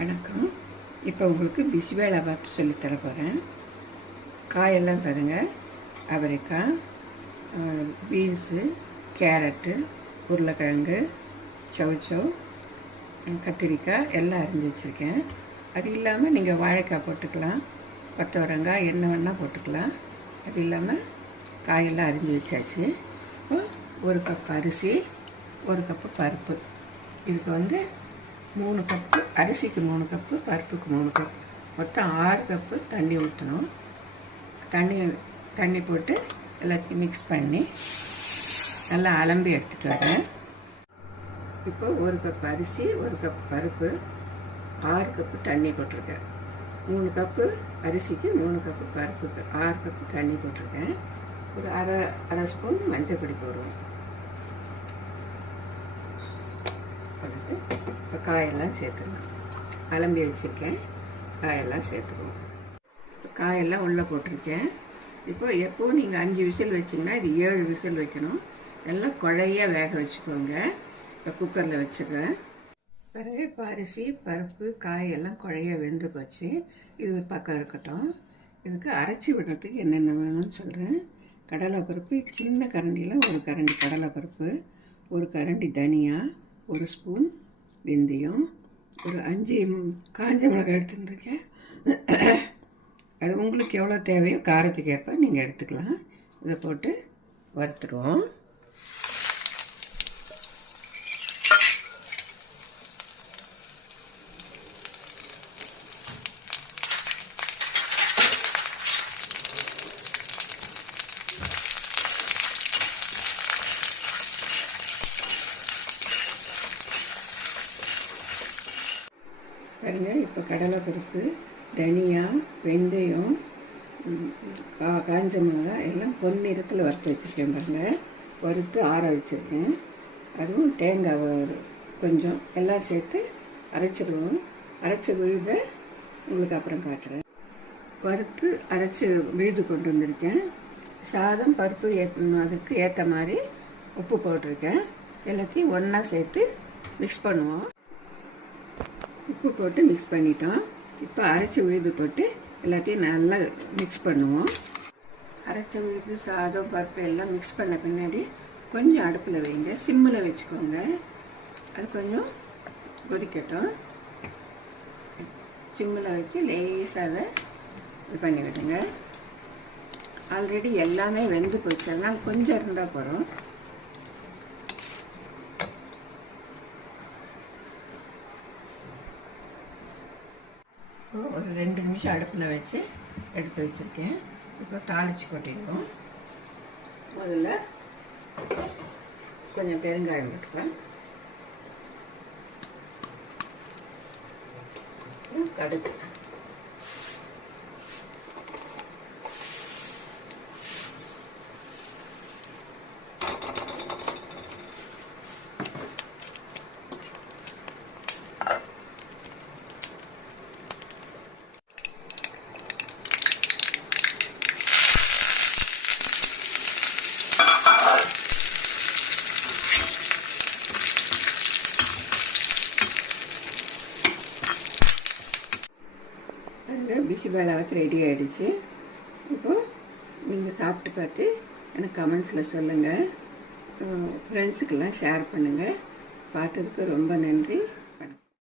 வணக்கம். இப்போ உங்களுக்கு பிசிபேலா பாத்து சொல்லித்தர போகிறேன். காயெல்லாம் பாருங்கள். அவரைக்காய், பீன்ஸு, கேரட்டு, உருளைக்கிழங்கு, சௌச்சௌ, கத்திரிக்காய் எல்லாம் அரிஞ்சு வச்சுருக்கேன். அது இல்லாமல் நீங்கள் வாழைக்காய் போட்டுக்கலாம், கொத்தவரங்காய் என்ன வேணால் போட்டுக்கலாம். அது இல்லாமல் காயெல்லாம் அரிஞ்சு வச்சாச்சு. இப்போ 1 கப் அரிசி, 1 கப்பு பருப்பு. இதுக்கு 3 கப்பு அரிசிக்கு 3 கப்பு, பருப்புக்கு 3 கப்பு, மொத்தம் 6 கப்பு தண்ணி ஊற்றணும். தண்ணி போட்டு எல்லாத்தையும் மிக்ஸ் பண்ணி நல்லா அலம்பி எடுத்துகிட்டு வரேன். இப்போ 1 கப் அரிசி, 1 கப் பருப்பு, 6 கப்பு தண்ணி போட்டிருக்கேன். 3 கப்பு அரிசிக்கு 3 கப்பு பருப்புக்கு 6 கப்பு தண்ணி போட்டிருக்கேன். ஒரு அரை ஸ்பூன் மஞ்சள் பொடி போடுவோம். இப்போ காயெல்லாம் சேர்த்துக்கலாம். அலம்பி வச்சுருக்கேன், காயெல்லாம் சேர்த்துக்குவோம். இப்போ காயெல்லாம் உள்ளே போட்டிருக்கேன். இப்போ எப்போது நீங்கள் 5 விசில் வச்சிங்கன்னா இது 7 விசில் வைக்கணும். எல்லாம் குழைய வேக வச்சுக்கோங்க. இப்போ குக்கரில் வச்சுக்கிறேன். பிறகு இப்போ அரிசி, பருப்பு, காயெல்லாம் குழைய வெந்து போச்சு. இது ஒரு பக்கம் இருக்கட்டும். இதுக்கு அரைச்சி விடுறதுக்கு என்னென்ன வேணும்னு சொல்கிறேன். கடலைப்பருப்பு, சின்ன கரண்டியில் 1 கரண்டி கடலைப்பருப்பு, 1 கரண்டி தனியா, 1 ஸ்பூன் வெந்தயம், ஒரு 5 காஞ்ச மிளகாய் எடுத்துட்டுருக்கேன். அது உங்களுக்கு எவ்வளோ தேவையோ காரத்துக்கு ஏற்ப நீங்கள் எடுத்துக்கலாம். இதை போட்டு வறுத்துடுவோம். பாருங்க, இப்போ கடலைப்பருப்பு, தனியா, வெந்தயம், காஞ்ச மிளகாய் எல்லாம் பொன்னிறத்தில் வறுத்து வச்சுருக்கேன். பாருங்கள், வறுத்து ஆற வச்சுருக்கேன். அதுவும் தேங்காய் கொஞ்சம் எல்லாம் சேர்த்து அரைச்சிடுவோம். அரைச்சி விழுத உங்களுக்கு அப்புறம் காட்டுறேன். வறுத்து அரைச்சி விழுது கொண்டு வந்திருக்கேன். சாதம், பருப்பு அதுக்கு ஏற்ற மாதிரி உப்பு போட்டிருக்கேன். எல்லாத்தையும் ஒன்றா சேர்த்து மிக்ஸ் பண்ணுவோம். உப்பு போட்டு மிக்ஸ் பண்ணிட்டோம். இப்போ அரைச்சி விழுது போட்டு எல்லாத்தையும் நல்லா மிக்ஸ் பண்ணுவோம். அரைச்சி விழுது, சாதம், பருப்பு எல்லாம் மிக்ஸ் பண்ண பின்னாடி கொஞ்சம் அடுப்பில் வைங்க, சிம்மில் வச்சுக்கோங்க. அது கொஞ்சம் கொதிக்கட்டும். சிம்மில் வச்சு லேசாக அதை இது பண்ணி விடுங்க. ஆல்ரெடி எல்லாமே வெந்து போச்சு, அதனால் கொஞ்சம் இருந்தால் போகிறோம். ஒரு 2 நிமிஷம் அடுப்பில் வச்சு எடுத்து வச்சுருக்கேன். இப்போ தாளித்து கொட்டிடுவோம். முதல்ல கொஞ்சம் பெருங்காயம் போட்டுக்கலாம். கடுகு, பிசிபேலாவுக்கு ரெடி ஆகிடுச்சு. இப்போது நீங்கள் சாப்பிட்டு பார்த்து எனக்கு கமெண்ட்ஸில் சொல்லுங்கள். ஃப்ரெண்ட்ஸுக்கெல்லாம் ஷேர் பண்ணுங்கள். பார்த்ததுக்கு ரொம்ப நன்றி.